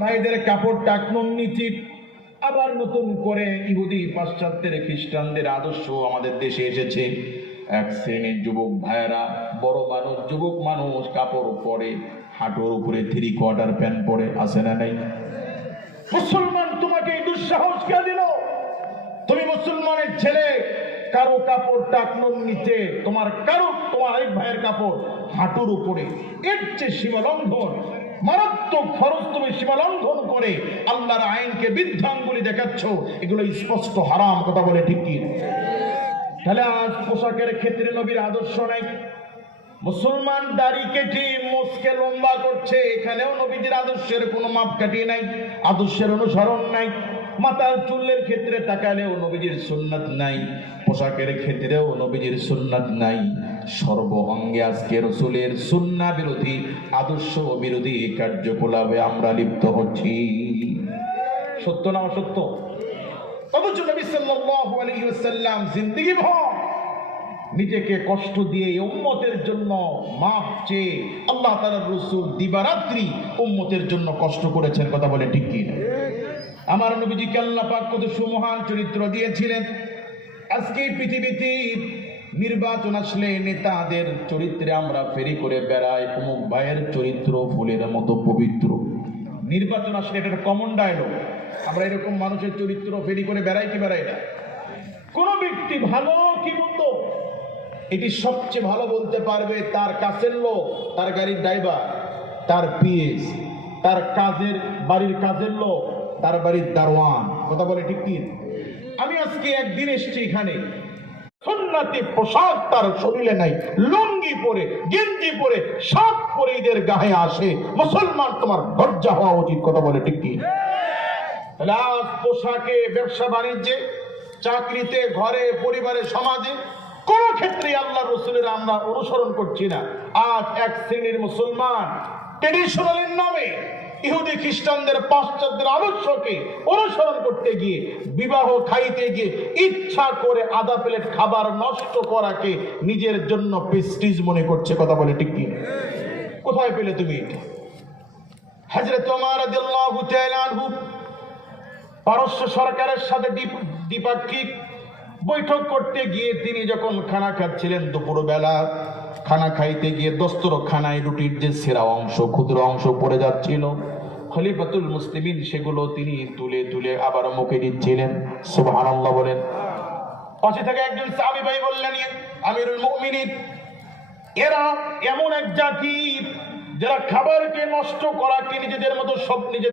ভাইদের কাপড় টাকনোর নীতি আবার নতুন করে ইহুদি পাশ্চাত্যের খ্রিস্টানদের আদর্শ আমাদের দেশে এসেছে। এক শ্রেণীর যুবক ভাইয়েরা, বড় মানুষ যুবক মানুষ কাপড় পরে, হাঁটুর উপরে 3/4 প্যান্ট পরে, আছে না নাই? মুসলমান তোমাকে এই দুঃসাহস কে দিল? তুমি মুসলমানের ছেলে, কারো কাপড় টাকনোর নিচে, তোমার আরেক ভাইয়ের কাপড় হাঁটুর উপরে, এর চেয়ে সীমা লঙ্ঘন, মারাত্মক ফরজ তুমি সীমা লঙ্ঘন করে আল্লাহর আইনকে বৃদ্ধাঙ্গুলি দেখাচ্ছ। এগুলো স্পষ্ট হারাম, কথা বলে ঠিক কি? তাহলে আজ পোশাকের ক্ষেত্রে নবীর আদর্শ নাই। মুসলমান দাড়ি কেটে মোচকে লম্বা করছে, এখানেও নবীজির আদর্শের কোনো মাপকাঠি নাই, আদর্শের অনুসরণ নাই। মাথার চুলের ক্ষেত্রে তাকালেও নবীজির সুন্নাত নাই, পোশাকের ক্ষেত্রেও নবীজির সুন্নাত নাই। সর্ব অঙ্গে আজকে রাসূলের সুন্নাহ বিরোধী, আদর্শ বিরোধী কার্যকলাপে আমরা লিপ্ত হচ্ছি। সত্য না অসত্য? অথচ নবী সাল্লাল্লাহু আলাইহি ওয়াসাল্লাম জিন্দেগি ভর নিজেকে কষ্ট দিয়ে উম্মতের জন্য মাপ চেয়ে আল্লাহ তাআলার রাসূল দিবারাত্রি উম্মতের জন্য কষ্ট করেছেন, কথা বলে ঠিক কি? আমার নবীজিকে আল্লাহ পাক কত সুমহান চরিত্র দিয়েছিলেন। আজকে পৃথিবীতে নির্বাচন আসলে নেতাদের চরিত্রে আমরা ফেরি করে বেড়াই, অমুক ভাইয়ের চরিত্র ফুলের মতো পবিত্র। নির্বাচন আসলে এটা একটা কমন ডায়লগ। আমরা এরকম মানুষের চরিত্র ফেরি করে বেড়াই কি বেড়াই না? কোন ব্যক্তি ভালো কি মন্দ এটি সবচেয়ে ভালো বলতে পারবে তার কাছের লোক, তার গাড়ির ড্রাইভার, তার পিএস, তার বাড়ির কাজের লোক, তার বাড়ির দারোয়ান, কথা বলে ঠিক কি? আমি আজকে একদিন এসেছি এখানে, সুন্নতি পোশাক তার শরীরে নাই, লুঙ্গি পরে, গেঞ্জি পরে, শার্ট পরে এদের গায়ে আসে। মুসলমান, তোমার লজ্জা হওয়া উচিত, কথা বলে ঠিক কি? আজ পোশাকে, ব্যবসা বাণিজ্যে, চাকরিতে, ঘরে, পরিবারে, সমাজে কোন ক্ষেত্রে আল্লাহ রাসূলের আমরা অনুসরণ করছি না। আজ এক শ্রেণীর মুসলমান ট্রেডিশনালের নামে ইহুদি খ্রিস্টানদের পাশ্চাত্যের আদর্শকে অনুসরণ করতে গিয়ে, বিবাহ খাইতে গিয়ে ইচ্ছা করে আধা প্লেট খাবার নষ্ট করাকে নিজের জন্য প্রেস্টিজ মনে করছে, কথা বলে ঠিক কি? কোথায় পেলে তুমি এটা? হযরত ওমর রাদিয়াল্লাহু তাআলা আনহু পারস্য সরকারের সাথে দ্বিপাক্ষিক বৈঠক করতে গিয়ে তিনি যখন খানা খাচ্ছিলেন, দুপুরবেলা খানা খাইতে গিয়ে দস্তরখানায় রুটির যে সেরা অংশ, ক্ষুদ্র অংশ পড়ে যাচ্ছিল, খলিফাতুল মুসলিমিন সেগুলো তিনি তুলে তুলে আবার মুখে দিচ্ছিলেন। সুবহানাল্লাহ বলেন। পাশে থেকে একজন সাহাবী ভাই বললেন, আমিরুল মুমিনিন, এরা এমন এক জাতি যারা খাবারকে নষ্ট করাকে নিজেদের মতো সব নিজে